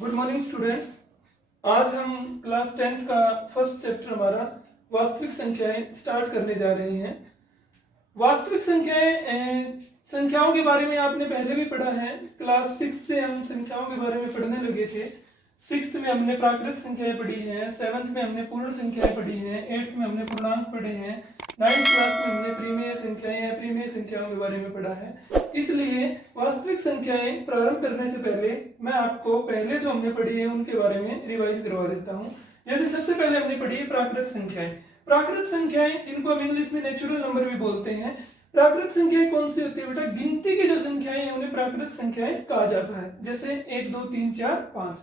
Good morning students. आज हम class 10th का फर्स्ट चैप्टर हमारा वास्तविक संख्याएं स्टार्ट करने जा रहे हैं। वास्तविक संख्याओं के बारे में आपने पहले भी पढ़ा है। क्लास 6 से हम संख्याओं के बारे में पढ़ने लगे थे। 6th में हमने प्राकृत संख्याएं पढ़ी हैं, 7th में हमने पूर्ण संख्याएं पढ़ी हैं, 8th में हमने पूर्णांक पढ़े हैं, 9th क्लास में हमने परिमेय संख्याएं या परिमेय संख्याओं के बारे में पढ़ा है। इसलिए वास्तविक संख्याएं प्रारंभ करने से पहले मैं आपको पहले जो हमने पढ़ी है उनके बारे में रिवाइज करवा देता हूँ। जैसे सबसे पहले हमने पढ़ी है प्राकृत संख्याएं। प्राकृत संख्याएं जिनको हम इंग्लिश में नेचुरल नंबर भी बोलते हैं। प्राकृत संख्याएं कौन सी होती है बेटा? गिनती की जो संख्याएं हैं उन्हें प्राकृत संख्याएं कहा जाता है। जैसे 1 2 3 4 5।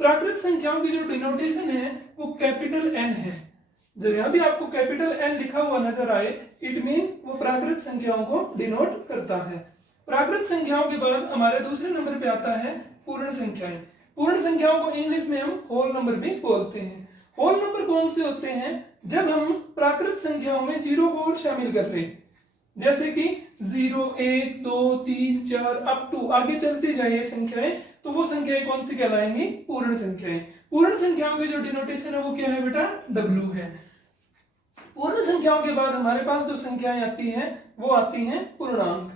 प्राकृत संख्याओं की जो डिनोटेशन है वो कैपिटल एन है। जब यहां भी आपको कैपिटल एन लिखा हुआ नजर आए इट मीन वो प्राकृत संख्याओं को डिनोट करता है। प्राकृत संख्याओं के बाद हमारे दूसरे नंबर पे आता है पूर्ण संख्याएं। पूर्ण संख्याओं को इंग्लिश में हम होल नंबर भी बोलते हैं। होल नंबर कौन से होते हैं? जब हम प्राकृत संख्याओं में जीरो को और शामिल कर रहे, जैसे कि 0 1 2 3 4 अप टू आगे चलती जाए संख्याएं, तो वो संख्याएं कौन सी कहलाएंगी? पूर्ण संख्याएं। पूर्ण संख्याओं की जो डिनोटेशन है वो क्या है बेटा? W है। पूर्ण संख्याओं के बाद हमारे पास जो संख्याएं आती हैं वो आती हैं पूर्णांक।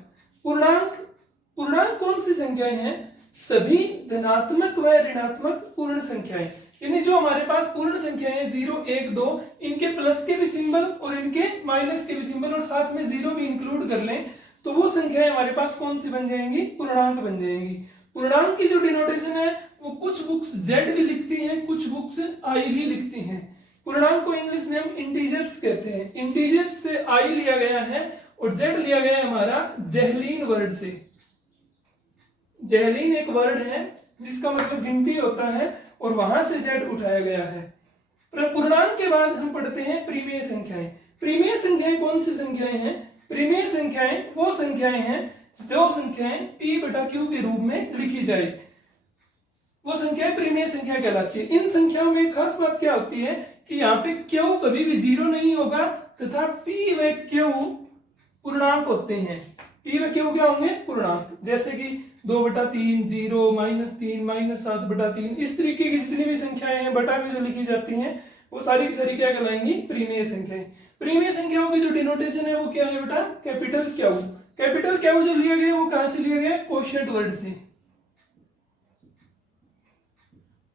पूर्णांक कौन सी संख्याएं हैं? सभी धनात्मक व ऋणात्मक पूर्ण संख्याएं। यानी जो हमारे पास पूर्ण संख्याएं हैं 0 1 2, इनके प्लस के भी सिंबल और इनके माइनस के भी सिंबल और साथ में जीरो भी इंक्लूड कर लें तो वो संख्याएं हमारे पास कौन सी बन जाएंगी? पूर्णांक बन जाएंगी। पूर्णांक की जो डिनोटेशन है वो कुछ बुक्स Z भी लिखती हैं, कुछ बुक्स I भी लिखती हैं। पूर्णांक को इंग्लिश में हम इंटीजर्स कहते हैं। इंटीजर्स से I लिया गया है और Z लिया गया है हमारा जहलीन वर्ड से। जहलीन एक वर्ड है जिसका मतलब गिनती होता है और वहां से Z उठाया गया है। पूर्णांक के बाद हम पढ़ते हैं परिमेय संख्याएं। परिमेय संख्याएं कौन सी संख्याएं हैं? परिमेय संख्याएं वो संख्याएं हैं जो संख्याएं P बटा Q के रूप में लिखी जाए, वो संख्याएं परिमेय संख्या कहलाती है। इन संख्याओं में खास बात क्या होती है कि यहाँ पे Q कभी भी जीरो नहीं होगा तथा P व Q पूर्णांक होते हैं। P व Q क्या होंगे? पूर्णांक। जैसे कि 2 बटा 3 0 -3 -7 बटा 3, इस तरीके की जितनी भी संख्याएं हैं बटा में जो लिखी जाती हैं वो सारी की सारी क्या कहलाएंगी? परिमेय संख्याएं। परिमेय संख्याओं की जो डिनोटेशन है वो क्या है बेटा? Capital Q। कैपिटल Q जो लिया गया वो कहां से लिया गया? कोशेंट वर्ड से।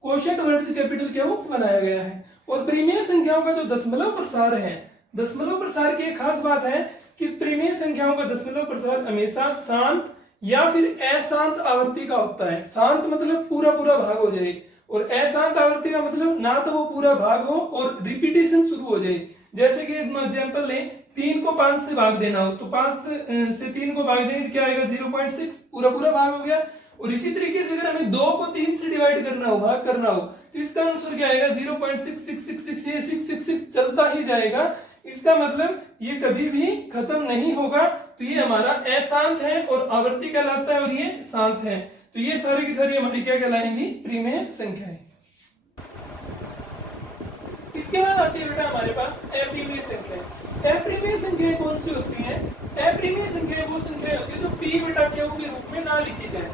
कोशेंट वर्ड से कैपिटल Q बनाया गया है। और परिमेय संख्याओं का जो दशमलव प्रसार है, दशमलव प्रसार की एक खास बात है कि परिमेय संख्याओं का दशमलव प्रसार हमेशा शांत या फिर अशांत आवृत्ति का होता है। शांत मतलब पूरा पूरा भाग हो जाए और अशांत आवृत्ति का मतलब ना तो वो पूरा भाग हो और रिपीटेशन शुरू हो जाए। जैसे कि एग्जांपल लें, 3 को 5 से भाग देना हो तो 5 से 3 को भाग देंगे क्या आएगा? 0.6, पूरा पूरा भाग हो गया। और इसी तरीके से अगर हमें 2 को 3 से डिवाइड करना हो, भाग करना हो, तो इसका आंसर क्या आएगा? 0.6666। ये 666 चलता ही जाएगा। इसका मतलब ये कभी भी खत्म नहीं होगा। तो ये हमारा अशांत है और आवृत्ति कहलाता है और ये शांत है। तो ये सारी की सारी हमारी क्या कहलाएंगी? परिमेय संख्याएं। इसके बाद आती है बेटा हमारे पास अपरिमेय संख्याएं। अपरिमेय संख्याएं कौन सी होती हैं? अपरिमेय संख्याएं वो संख्याएं होती है जो P बटा Q के रूप में ना लिखी जाए।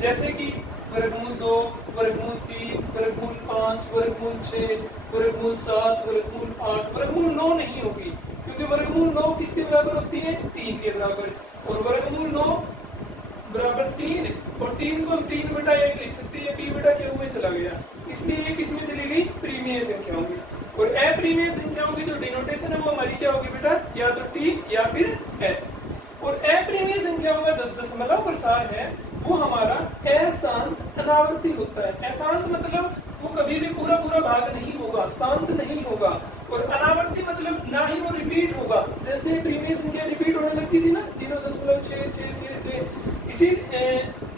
जैसे कि वर्गमूल 2, वर्गमूल 3, वर्गमूल 5, वर्गमूल 6, वर्गमूल 7, वर्गमूल 8, वर्गमूल 9 नहीं होगी क्योंकि वर्गमूल 9 किसके बराबर होती है? 3 के बराबर। और वर्गमूल 9 बराबर 3 और 3 को हम 3 बटा 1 लिख सकते हैं। P बटा Q में चला गया, इसलिए ये किसमें चली गई? परिमेय संख्याओं में। और अपरिमेय संख्याओं की जो डिनोटेशन है वो हमारी क्या होगी बेटा? या तो T या फिर S। और अपरिमेय संख्याओं का दशमलव प्रसार है वो हमारा अशांत अनावर्ती होता है। अशांत मतलब वो कभी भी पूरा पूरा भाग नहीं होगा, शांत नहीं होगा। और अनावर्ती मतलब ना ही वो रिपीट होगा। जैसे परिमेय संख्या रिपीट होने लगती थी ना 0.66666, इसी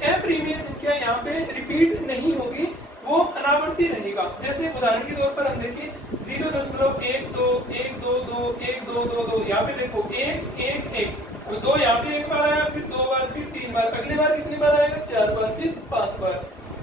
अपरिमेय संख्या यहाँ पे रिपीट नहीं होगी, वो अनावर्ती रहेगा। जैसे उदाहरण के तौर पर हम देखें 0.12 1 2 1 2 2 1 2 2 2, यहाँ पे देखो 1 1 1, 2 यहाँ पे एक बार आया, फिर 2 बार, फिर 3 बार, अगली बार कितनी बार आएगा? 4 बार, फिर 5 बार।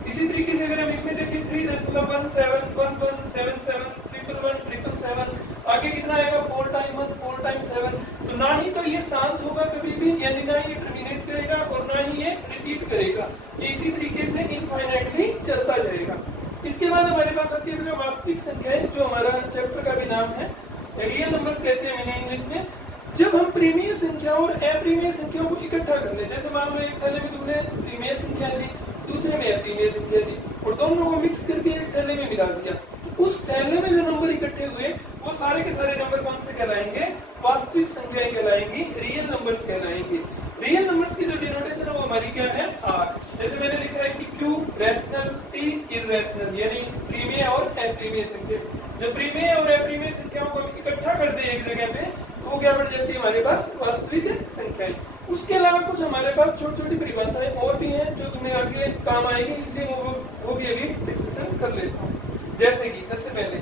इसी तरीके से अगर हम इसमें देखें 3.17 11 77 111 777, आगे कितना आएगा? 4 टाइम 1 4 टाइम 7। तो ना ही तो ये शांत होगा कभी भी, यानी ना ये टर्मिनेट करेगा और ना ही ये रिपीट करेगा। ये इसी तरीके से इनफाइनाइटली चलता जाएगा। इसके बाद हमारे पास आती है जो वास्तविक संख्या है, जो हमारा चैप्टर का भी नाम है, रियल नंबर्स कहते हैं मैंने इंग्लिश में। जब हम प्रीमिय संख्या और अप्रीमिय संख्याओं को इकट्ठा कर ले, जैसे मान लो एक थैले में तुमने प्रीमिय संख्या ली, दूसरे में अप्रीमिय संख्या ली और दोनों को मिक्स करके एक थैले में मिला दिया, तो उस थैले में जो नंबर इकट्ठे हुए वो सारे के सारे नंबर कौन से कहलाएंगे? वास्तविक संख्याएं कहलाएंगी, रियल नंबर्स कहलाएंगे। रियल नंबर्स की जो डिनोटेशन है वो हमारी क्या है? आर। जैसे मैंने लिखा है कि क्यू रैशनल, टी इररेशनल, यानी प्रीमिय और अप्रीमिय संख्या। जब प्रीमिय और अप्रीमिय संख्याओं को इकट्ठा कर दे एक जगह पे तो वो क्या बन जाती है हमारे पास? वास्तविक संख्याएं। उसके अलावा कुछ हमारे पास छोटी छोटी परिभाषाएं और भी हैं जो तुम्हें आगे काम आएगी, इसलिए वो भी अभी डिस्कशन कर लेता हूँ। जैसे कि सबसे पहले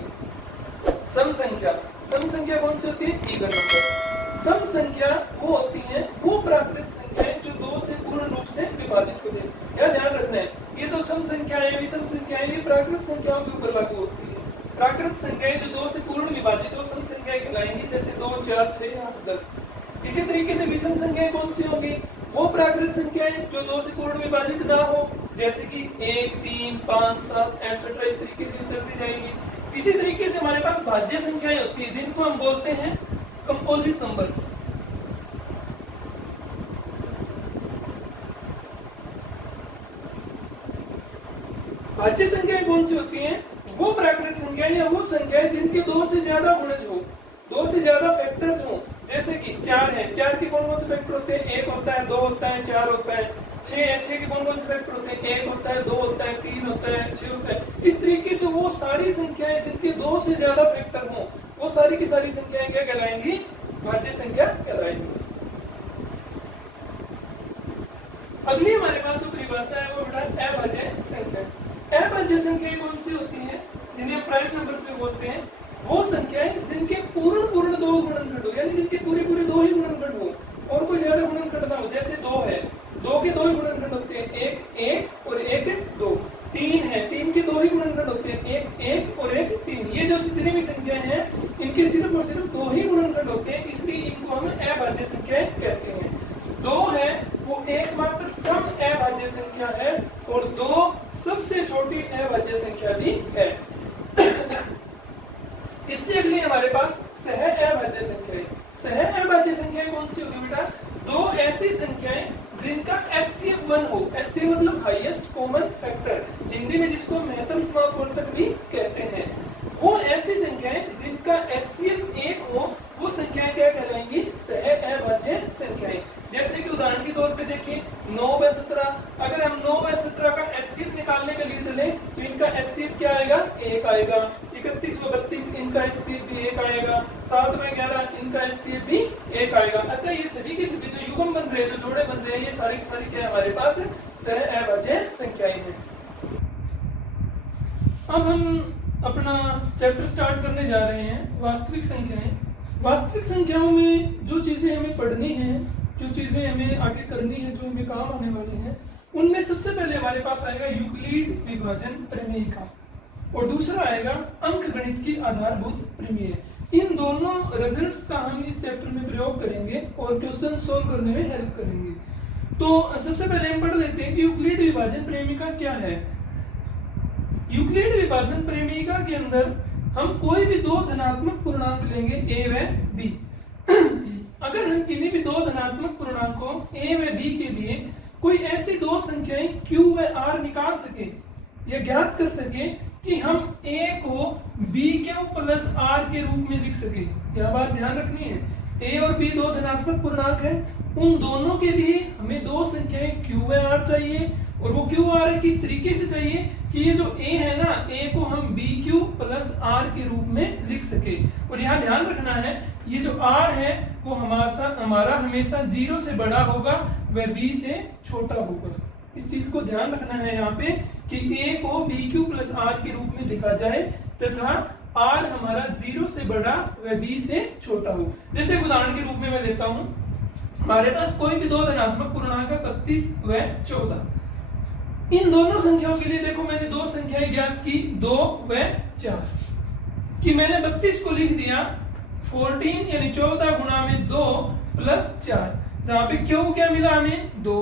सम संख्या। सम संख्या कौन सी होती है? Even number. सम संख्या वो होती है वो प्राकृत संख्याएं जो दो से पूर्ण रूप से विभाजित हो जाए। यह ध्यान रखना है, ये जो सम संख्याएं, विषम संख्याएं, ये प्राकृत संख्याओं के ऊपर लागू होती है। प्राकृत संख्याएं जो दो से पूर्ण विभाजित हो सम संख्याएं कहलाएंगी, जैसे 2, 4, 6, 8, 10। इसी तरीके से विषम संख्याएं कौन सी होंगी? वो प्राकृत संख्याएं जो दो से पूर्ण विभाजित ना हो, जैसे कि 1, 3, 5, 7 एटसेट्रा, इस तरीके से चलती जाएंगी। इसी तरीके से हमारे पास भाज्य संख्याएं होती है जिनको हम बोलते हैं कंपोजिट नंबर्स। भाज्य संख्याएं कौन सी होती हैं? वो प्राकृत संख्याएं या वो संख्याएं जिनके दो से ज्यादा गुणज हो, दो से ज्यादा फैक्टर्स हो। जैसे कि 4 है, 4 के कौन कौन से फैक्टर होते हैं? 1 होता है, 2 होता है, 4 होता है। 6 है, 6 के कौन कौन से फैक्टर होते हैं? 1 होता है, 2 होता है, 3 होता है, 6 होता है। इस तरीके से वो सारी संख्याएं जिनके दो से ज्यादा फैक्टर हो, वो सारी की सारी संख्याएं क्या कहलाएंगी? भाज्य संख्या कहलाएंगी। अगली हमारे पास जो परिभाषा है वो बेटा अभाज्य संख्या। अभाज्य संख्याएं कौन सी होती हैं? जिन्हें हम प्राइम नंबर्स में बोलते हैं। वो संख्याएं जिनके पूर्ण दो गुणनखंड हो, यानी जिनके पूरे दो ही गुणनखंड हो और कोई ज्यादा गुणनखंड ना हो। जैसे 2 है, 2 के दो ही गुणनखंड होते हैं, 1 और 1 2। 3 है, 3 के दो ही गुणनखंड होते हैं, 1 और 3। ये जो जितनी भी संख्याएं हैं इनके सिर्फ और सिर्फ दो ही गुणनखंड होते हैं, इसलिए इनको हम अभाज्य संख्याएं कहते हैं। 2 है वो एकमात्र सम अभाज्य संख्या है और 2 सबसे छोटी अभाज्य संख्या भी है। इससे अगली हमारे पास सह अभाज्य संख्याएं। सह अभाज्य संख्याएं कौन सी होगी बेटा? 2 ऐसी संख्याएं जिनका HCF 1 हो। HCF मतलब हाईएस्ट कॉमन फैक्टर, हिंदी में जिसको महत्तम समापवर्तक भी कहते हैं। वो ऐसी संख्याएं जिनका HCF 1 हो, वो संख्याएं क्या कहलाएंगी? सह अभाज्य संख्याएं। जैसे कि उदाहरण के तौर पे देखिए 9/17। अगर हम 9/17 का HCF निकालने के लिए चले तो इनका HCF क्या आएगा? 1 आएगा। 31 व 32 इनका HCF भी 1 आएगा। 7 व 11 इनका HCF भी 1 आएगा। अतः ये सभी के सभी जो युग्म बन रहे हैं, जो जोड़े बन रहे हैं, ये सारी की सारी क्या हमारे पास सह अभाज्य संख्याएं हैं। अब हम अपना चैप्टर स्टार्ट करने जा रहे हैं, वास्तविक संख्याएं। वास्तविक संख्याओं में जो चीजें हमें पढ़नी है, जो चीजें हमें आगे करनी है, जो हमें काम आने वाली हैं, उनमें सबसे पहले हमारे पास आएगा यूक्लिड विभाजन प्रमेय का और दूसरा आएगा अंकगणित की आधारभूत प्रमेय। इन दोनों रिजल्ट्स का हम इस चैप्टर में प्रयोग करेंगे और क्वेश्चन सोल्व करने में हेल्प करेंगे। तो सबसे पहले हम पढ़ लेते हैं कि यूक्लिड विभाजन प्रेमिका क्या है। यूक्लिड विभाजन प्रेमिका के अंदर हम कोई भी दो धनात्मक पूर्णांक लेंगे, a व b। अगर हम किन्हीं भी दो धनात्मक पूर्णांकों a व b के लिए कोई ऐसी दो संख्याएं q व r निकाल सके या ज्ञात कर सके कि हम a को bq प्लस r के रूप में लिख सके। यह बात ध्यान रखनी है, a और b दो धनात्मक पूर्णांक है, उन दोनों के लिए हमें दो संख्याएं q व r चाहिए। और वो q r किस तरीके से चाहिए कि ये जो a है ना, a को हम bq प्लस r के रूप में लिख सके। और यहाँ ध्यान रखना है, ये जो r है वो हमारा हमेशा 0 से बड़ा होगा व b से छोटा होगा। इस चीज को ध्यान रखना है यहाँ पे कि a को bq प्लस r के रूप में लिखा जाए तथा r हमारा 0 से बड़ा व b से छोटा हो। जैसे उदाहरण के रूप में मैं लेता हूँ, हमारे पास कोई भी दो धनात्मक पूर्णांक 32 व 14। इन दोनों संख्याओं के लिए देखो मैंने दो संख्याएं ज्ञात की, 2 व 4, कि मैंने 32 को लिख दिया 14 यानी 14 गुणा में 2 प्लस 4। जहां पे क्यू क्या मिला हमें 2,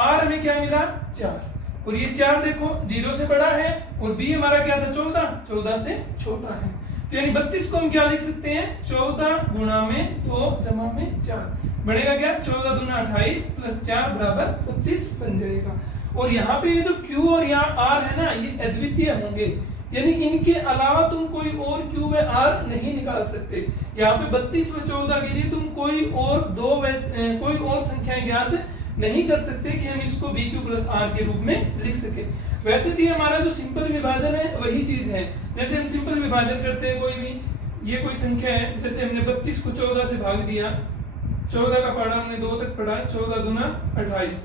आर हमें क्या मिला 4, और ये 4 देखो 0 से बड़ा है और बी हमारा क्या था 14 से छोटा है। तो यानी 32 को हम क्या लिख सकते हैं 14 गुणा में 2 जमा में 4 बनेगा क्या 14 दूना 28 प्लस 4 बराबर 32 बन जाएगा। और यहाँ पे ये जो Q और यहाँ R है ना ये अद्वितीय होंगे, यानी इनके अलावा तुम कोई और Q व R नहीं निकाल सकते। यहाँ पे 32 व 14 के लिए तुम कोई और संख्याएं ज्ञात नहीं कर सकते कि हम इसको BQ प्लस R के रूप में लिख सके। वैसे तो हमारा जो सिंपल विभाजन है वही चीज है। जैसे हम सिंपल विभाजन करते हैं कोई भी, ये कोई संख्या है, जैसे हमने 32 को 14 से भाग दिया, 14 का पढ़ा हमने 2 तक पढ़ा, 14 दूना 28,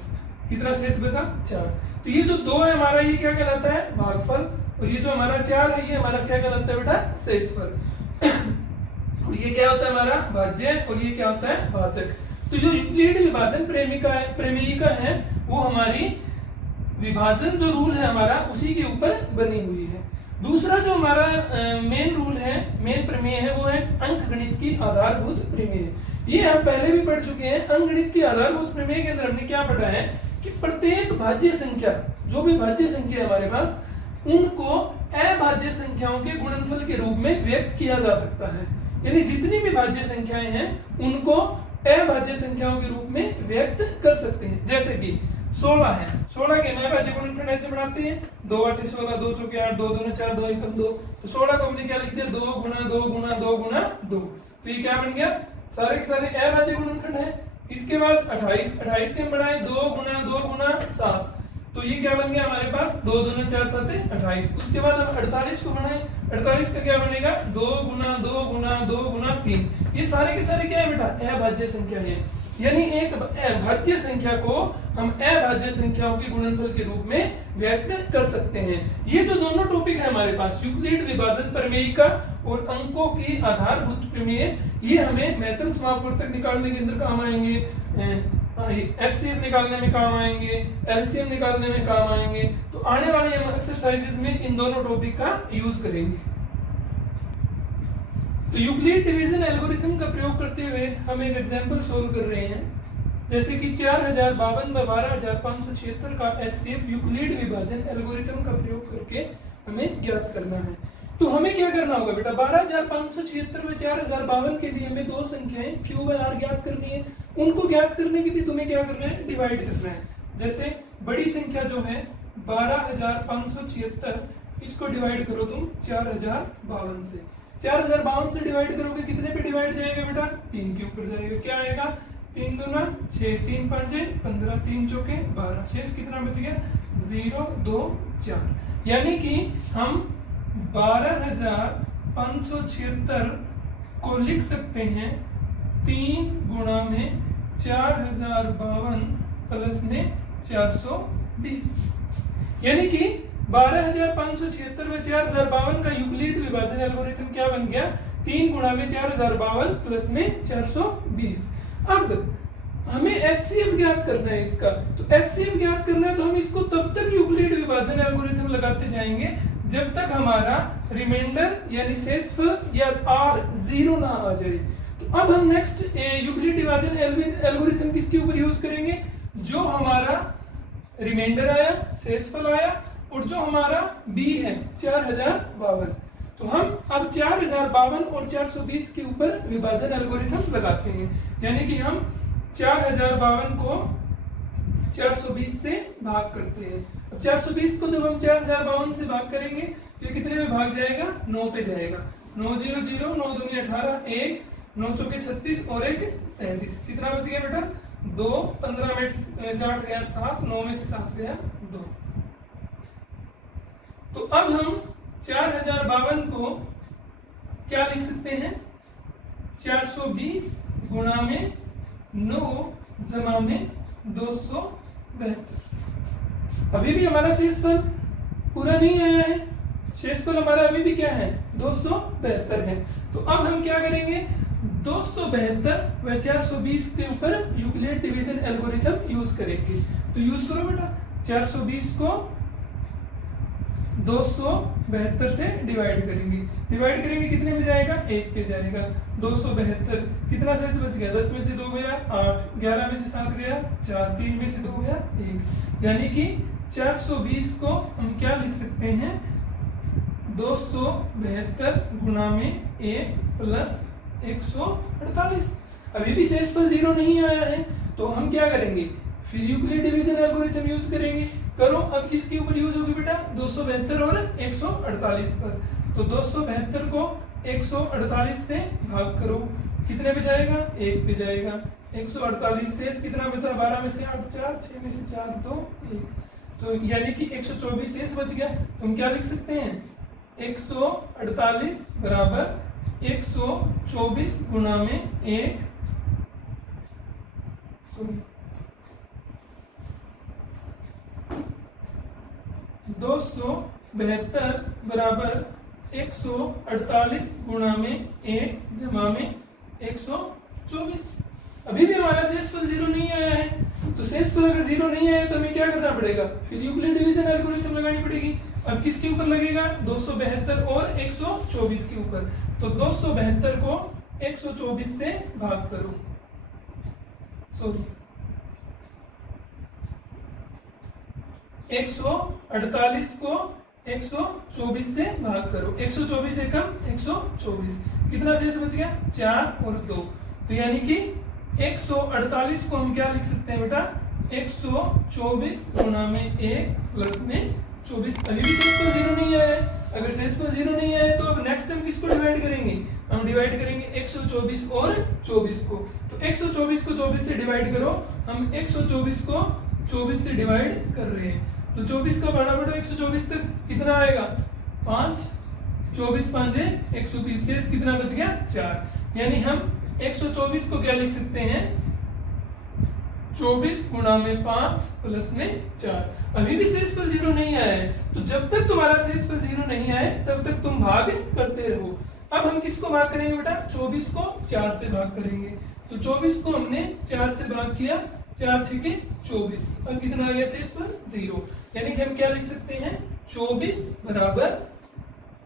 कितना शेष बचा 4। तो ये जो 2 है हमारा ये क्या कहलाता है भागफल, और ये जो हमारा 4 है ये हमारा क्या कहलाता है बेटा शेषफल। और ये क्या होता है हमारा भाज्य, और ये क्या होता है भाजक। तो जो यूक्लिड विभाजन प्रमेयिका है वो हमारी विभाजन जो रूल है हमारा उसी के ऊपर बनी हुई है। दूसरा जो हमारा मेन रूल है, मेन प्रमेय है, वो है अंकगणित की आधारभूत प्रमेय। ये हम पहले भी पढ़ चुके हैं। अंकगणित की आधारभूत प्रमेय के अंदर हमने क्या पढ़ा है कि प्रत्येक भाज्य संख्या, जो भी भाज्य संख्या हमारे पास, उनको अभाज्य संख्याओं के गुणनफल के रूप में व्यक्त किया जा सकता है। यानी जितनी भी भाज्य संख्याएं हैं उनको अभाज्य संख्याओं के रूप में व्यक्त कर सकते हैं। जैसे कि 16 है, 16 के अभाज्य गुणनफल ऐसे बनाते हैं 2 8 16, 2 चौके 8, 2 दूना 4, 2 एकम 2। तो 16 को हमने क्या लिख दिया 2 गुना 2 गुना 2 गुना 2। तो ये क्या बन गया सारे के सारे अभाज्य गुणनफल है। इसके बाद 28 के हम बनाए 2 गुना 7, तो ये क्या बन गया हमारे पास 2 दूना 4 7 28। उसके बाद हम 48 को बनाए, 48 का क्या बनेगा 2 गुना 2 गुना 2 गुना 3। ये सारे के सारे क्या है बेटा अभाज्य संख्या है। यानी एक भाज्य संख्या को हम अभाज्य संख्याओं के गुणनफल के रूप में व्यक्त कर सकते हैं। ये जो दोनों टॉपिक है हमारे पास, यूक्लिड विभाजन प्रमेयिका और अंकों की आधारभूत प्रमेय, ये हमें महत्तम समापवर्तक निकालने के अंदर काम आएंगे, HCF निकालने में काम आएंगे, LCM निकालने में काम आएंगे। तो आने वाले एक्सरसाइजेस में इन दोनों टॉपिक का यूज करेंगे। तो यूक्लिड डिवीजन एल्गोरिथम का प्रयोग करते हुए हम एक एग्जांपल सोल्व कर रहे हैं। जैसे कि 4052 व 12576 का HCF यूक्लिड विभाजन एल्गोरिथम का प्रयोग करके हमें ज्ञात करना है। तो हमें क्या करना होगा बेटा 12576 व 4052 के लिए हमें दो संख्याएं Q व R ज्ञात करनी है। उनको ज्ञात करने के लिए तुम्हें क्या करना है डिवाइड करना है। जैसे बड़ी संख्या जो है 12576, इसको डिवाइड करो तुम 4052 से। 4052 से डिवाइड करोगे कितने पे डिवाइड जाएगा बेटा 3 के ऊपर जाएगा। क्या आएगा 3 दूना 6, 3 5 15, 3 चौके 12, शेष कितना बच गया 0 2 4। यानी कि हम 12576 को लिख सकते हैं 3 गुणा में 4052 प्लस में 420। यानी कि 12576 व 4052 का यूक्लिड विभाजन एल्गोरिथम क्या बन गया 3 गुणा में 4052 प्लस में 420। अब हमें HCF ज्ञात करना है इसका। तो HCF ज्ञात करना है तो हम इसको तब तक यूक्लिड विभाजन एल्गोरिथम लगाते जाएंगे जब तक हमारा रिमाइंडर यानी शेषफल या R 0 ना आ जाए। तो अब हम नेक्स्ट यूक्लिड विभाजन एल्गोरिथम किसके ऊपर यूज करेंगे, जो हमारा रिमाइंडर आया, शेषफल आया और जो हमारा B है 4052। तो हम अब 4052 और 420 के ऊपर विभाजन एल्गोरिथम लगाते हैं। यानी कि हम 4052 को 420 से भाग करते हैं। अब 420 को जब हम 4052 से भाग करेंगे तो ये कितने में भाग जाएगा 9 पे जाएगा। 9 0 0, 9 दूनी 18, 1 9 चौके 36 और 1 37। कितना बच गया बेटा 2, 15 में 8 गया 7, 9 में से 7 गया 2। तो अब हम 4052 को क्या लिख सकते हैं 420 गुणा में 9 जमा में 272। अभी भी हमारा शेषफल पूरा नहीं आया है, शेषफल हमारा अभी भी क्या है 272 है। तो अब हम क्या करेंगे 272 व 420 के ऊपर यूक्लिड डिवीजन एल्गोरिथम यूज करेंगे। तो यूज करो बेटा 420 को 272 से डिवाइड करेंगे कितने में जाएगा, 1 पे जाएगा। 272 कितना शेष बच गया, 10 में से 2 गया 8, 11 में से 7 गया 4, 3 में से 2 गया 1, यानी कि 420 को हम क्या लिख सकते हैं, 272 गुणा में 1 प्लस 148। अभी भी शेषफल 0 नहीं आया है, तो हम क्या करेंगे, फिर यूक्लिड डिवीजन एल्गोरिथम यूज करेंगे। करो, अब किसके ऊपर यूज होगी बेटा, 272 और 148 पर। तो 272 को 148 से भाग करो, कितने पे जाएगा, 1 पे जाएगा। 148 शेष कितना बचा, 12 में से 8 4, 6 में से 4 2 1, तो यानी कि 124 शेष बच गया। तो हम क्या लिख सकते हैं, 148 बराबर 124 गुणा में 1 272 बराबर 148 गुणा में 1 जमा में 124। अभी भी हमारा शेषफल 0 नहीं आया है, तो शेषफल अगर 0 नहीं आया तो हमें क्या करना पड़ेगा, फिर यूक्लिड डिवीजन एल्गोरिथम लगानी पड़ेगी। अब किसके ऊपर लगेगा, 272 और 124 के ऊपर। तो 272 को 124 से भाग करो, 148 को 124 से भाग करो, 124 एकम 124, कितना शेष बच गया, 4 और 2। तो यानी कि 148 को हम क्या लिख सकते हैं बेटा, 124 गुणा में 1 प्लस में 24। अभी भी शेषफल 0 नहीं आया है। अगर शेषफल 0 नहीं आया तो अब नेक्स्ट हम किसको डिवाइड करेंगे, हम डिवाइड करेंगे 124 और 24 को। तो 124 को 24 से डिवाइड करो, हम 124 को 24 से डिवाइड कर रहे हैं। तो 24 का बड़ा बड़ा 124 तक कितना आएगा, 5, 24 5 है 120, शेष कितना बच गया, 4। यानी हम 124 को क्या लिख सकते हैं, 24 गुणा में 5 प्लस में 4। अभी भी शेषफल 0 नहीं आया है, तो जब तक तुम्हारा शेषफल 0 नहीं आए तब तक तुम भाग करते रहो। अब हम किसको भाग करेंगे बेटा, 24 को 4 से भाग करेंगे। तो 24 को हमने 4 से भाग किया, 4 6 24, अब कितना आ गया शेषफल 0। यानी कि हम क्या लिख सकते हैं, 24 बराबर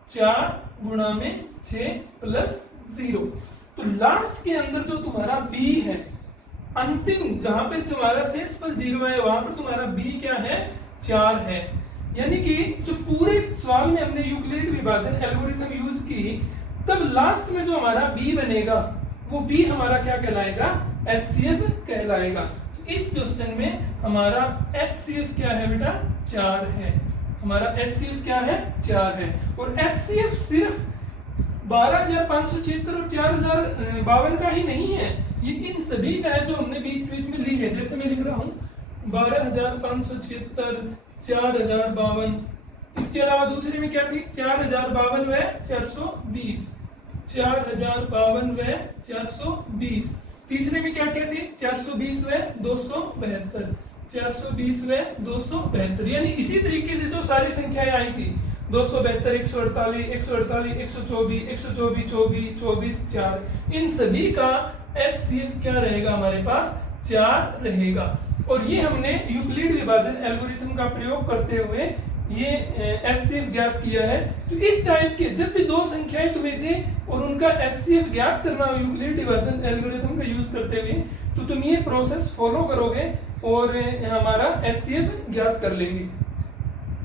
4 गुणा में 6 प्लस 0। तो लास्ट के अंदर जो तुम्हारा b है, अंतिम जहां पे तुम्हारा शेषफल 0 है वहां पर तुम्हारा b क्या है, 4 है। यानी कि जो पूरे सवाल में हमने यूक्लिड विभाजन एल्गोरिथम यूज की, तब लास्ट में जो हमारा b बनेगा वो b हमारा क्या कहलाएगा, HCF कहलाएगा। इस क्वेश्चन में हमारा HCF क्या है बेटा, 4 है। हमारा HCF क्या है, 4 है। और HCF सिर्फ 12,576 और 4,052 का ही नहीं है, ये इन सभी का है जो हमने बीच बीच में ली है। जैसे मैं लिख रहा हूँ 12,576, 4,052, इसके अलावा दूसरे में क्या थी, 4,052 व 420, 4,052 व 420। तीसरे में क्या क्या थी, 420 व 272, 420 व 272। यानी इसी तरीके से जो सारी संख्याएं आई थी, 272, 148, 148, 124, 124, 24, 24, 4, इन सभी का HCF क्या रहेगा, हमारे पास 4 रहेगा। और ये हमने यूक्लिड विभाजन एल्गोरिथम का प्रयोग करते हुए ये HCF ज्ञात किया है। तो इस टाइप के जब भी दो संख्याएं तुम्हें दे और उनका HCF ज्ञात करना हो यूक्लिड विभाजन एल्गोरिथम का यूज करते हुए, तो तुम ये प्रोसेस फॉलो करोगे और हमारा HCF ज्ञात कर लेंगे।